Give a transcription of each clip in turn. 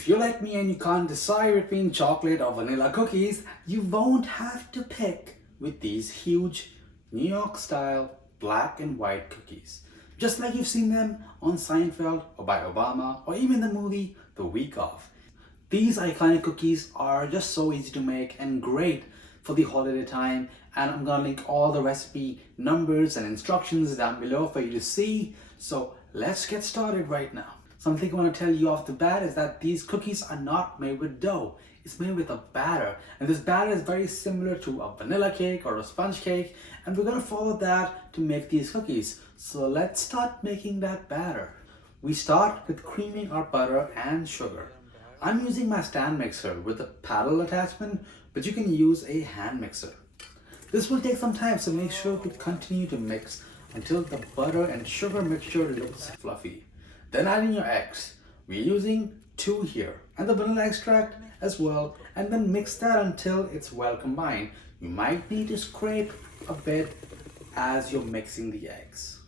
If you're like me and you can't decide between chocolate or vanilla cookies, you won't have to pick with these huge New York style black and white cookies. Just like you've seen them on Seinfeld or by Obama or even the movie The Week Off. These iconic cookies are just so easy to make and great for the holiday time, and I'm gonna link all the recipe numbers and instructions down below for you to see. So let's get started right now. Something I want to tell you off the bat is that these cookies are not made with dough. It's made with a batter, and this batter is very similar to a vanilla cake or a sponge cake, and we're going to follow that to make these cookies. So let's start making that batter. We start with creaming our butter and sugar. I'm using my stand mixer with a paddle attachment, but you can use a hand mixer. This will take some time, so make sure to continue to mix until the butter and sugar mixture looks fluffy. Then add in your eggs. We're using 2 here, and the vanilla extract as well, and then mix that until it's well combined. You might need to scrape a bit as you're mixing the eggs.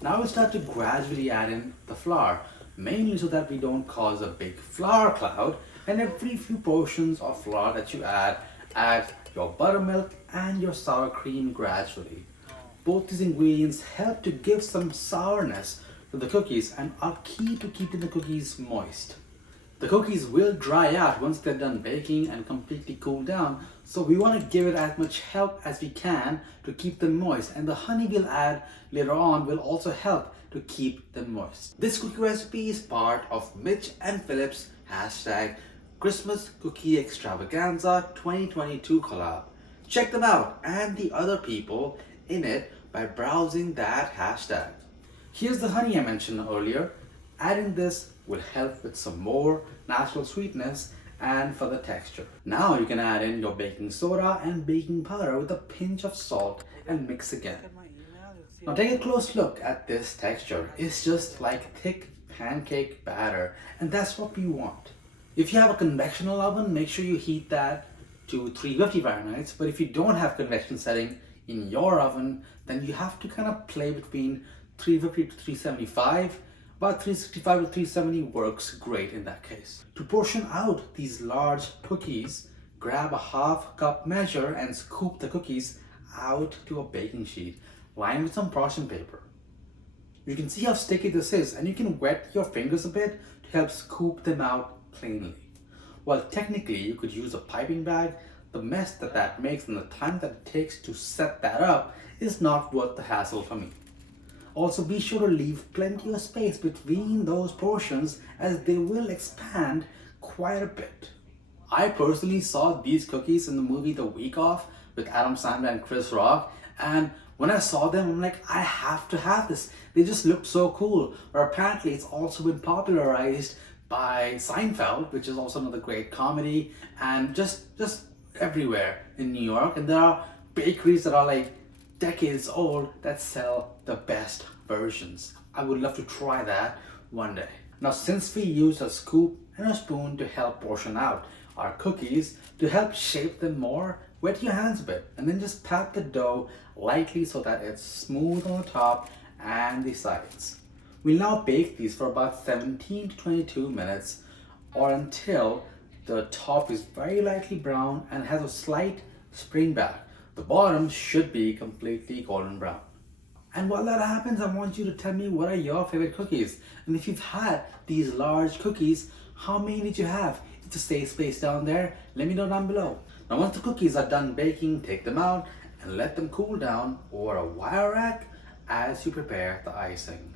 Now we start to gradually add in the flour, mainly so that we don't cause a big flour cloud, and every few portions of flour that you add your buttermilk and your sour cream gradually. Both these ingredients help to give some sourness to the cookies and are key to keeping the cookies moist. The cookies will dry out once they're done baking and completely cool down, so we want to give it as much help as we can to keep them moist, and the honey we'll add later on will also help to keep them moist. This cookie recipe is part of Mitch and Philip's #Christmas Cookie Extravaganza 2022 collab. Check them out and the other people in it by browsing that hashtag. Here's the honey I mentioned earlier. Adding this will help with some more natural sweetness and for the texture. Now you can add in your baking soda and baking powder with a pinch of salt and mix again. Now take a close look at this texture. It's just like thick pancake batter, and that's what we want. If you have a convectional oven, make sure you heat that to 350 Fahrenheit. But if you don't have convection setting in your oven, then you have to kind of play between 350 to 375, about 365 to 370 works great in that case. To portion out these large cookies, grab a half cup measure and scoop the cookies out to a baking sheet, lined with some parchment paper. You can see how sticky this is, and you can wet your fingers a bit to help scoop them out cleanly. While technically you could use a piping bag, the mess that makes and the time that it takes to set that up is not worth the hassle for me. Also, be sure to leave plenty of space between those portions as they will expand quite a bit. I personally saw these cookies in the movie The Week Off with Adam Sandler and Chris Rock, and when I saw them, I'm like, I have to have this. They just looked so cool. But apparently it's also been popularized by Seinfeld, which is also another great comedy, and just everywhere in New York. And there are bakeries that are like decades old that sell the best versions. I would love to try that one day. Now, since we use a scoop and a spoon to help portion out our cookies, to help shape them more, wet your hands a bit and then just pat the dough lightly so that it's smooth on the top and the sides. We'll now bake these for about 17 to 22 minutes, or until the top is very lightly brown and has a slight spring back. The bottom should be completely golden brown. And while that happens, I want you to tell me what are your favorite cookies. And if you've had these large cookies, how many did you have? It's a safe space down there. Let me know down below. Now once the cookies are done baking, take them out and let them cool down over a wire rack as you prepare the icing.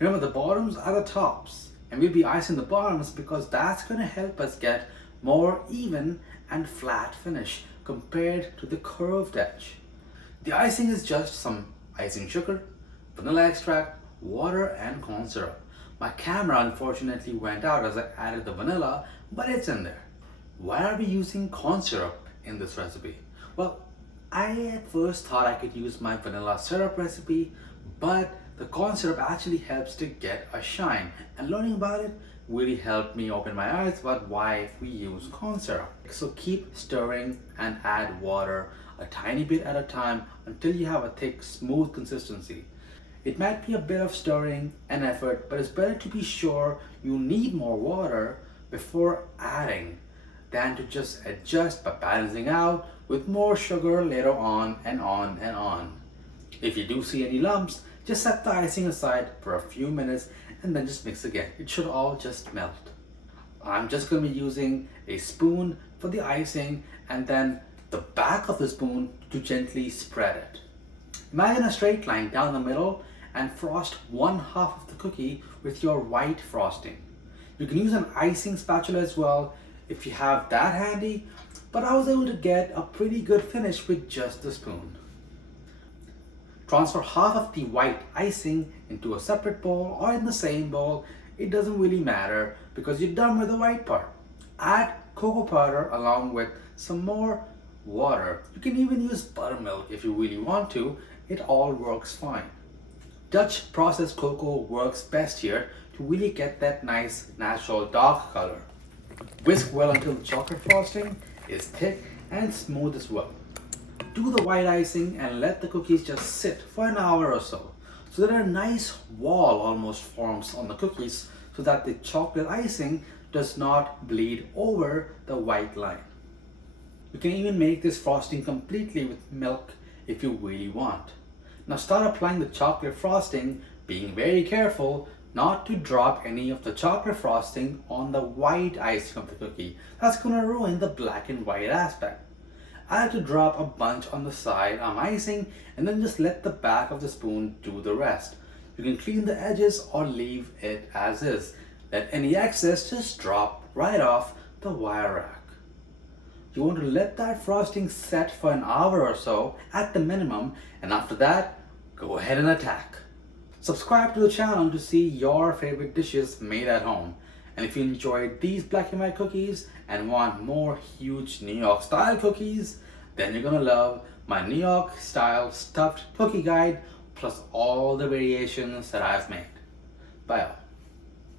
Remember, the bottoms are the tops, and we'll be icing the bottoms because that's going to help us get more even and flat finish compared to the curved edge. The icing is just some icing sugar, vanilla extract, water, and corn syrup. My camera unfortunately went out as I added the vanilla, but it's in there. Why are we using corn syrup in this recipe? Well, I at first thought I could use my vanilla syrup recipe, but the corn syrup actually helps to get a shine, and learning about it really helped me open my eyes about why we use corn syrup. So keep stirring and add water a tiny bit at a time until you have a thick, smooth consistency. It might be a bit of stirring and effort, but it's better to be sure you need more water before adding than to just adjust by balancing out with more sugar later on and on and on. If you do see any lumps, just set the icing aside for a few minutes and then just mix again. It should all just melt. I'm just going to be using a spoon for the icing and then the back of the spoon to gently spread it. Imagine a straight line down the middle and frost one half of the cookie with your white frosting. You can use an icing spatula as well if you have that handy, but I was able to get a pretty good finish with just the spoon. Transfer half of the white icing into a separate bowl or in the same bowl. It doesn't really matter because you're done with the white part. Add cocoa powder along with some more water. You can even use buttermilk if you really want to. It all works fine. Dutch processed cocoa works best here to really get that nice natural dark color. Whisk well until the chocolate frosting is thick and smooth as well. Do the white icing and let the cookies just sit for an hour or so that a nice wall almost forms on the cookies so that the chocolate icing does not bleed over the white line. You can even make this frosting completely with milk if you really want. Now start applying the chocolate frosting, being very careful not to drop any of the chocolate frosting on the white icing of the cookie. That's going to ruin the black and white aspect. I like to drop a bunch on the side on icing and then just let the back of the spoon do the rest. You can clean the edges or leave it as is. Let any excess just drop right off the wire rack. You want to let that frosting set for an hour or so at the minimum, and after that, go ahead and attack. Subscribe to the channel to see your favorite dishes made at home. And if you enjoyed these black and white cookies and want more huge New York style cookies, then you're gonna love my New York style stuffed cookie guide plus all the variations that I've made. Bye all.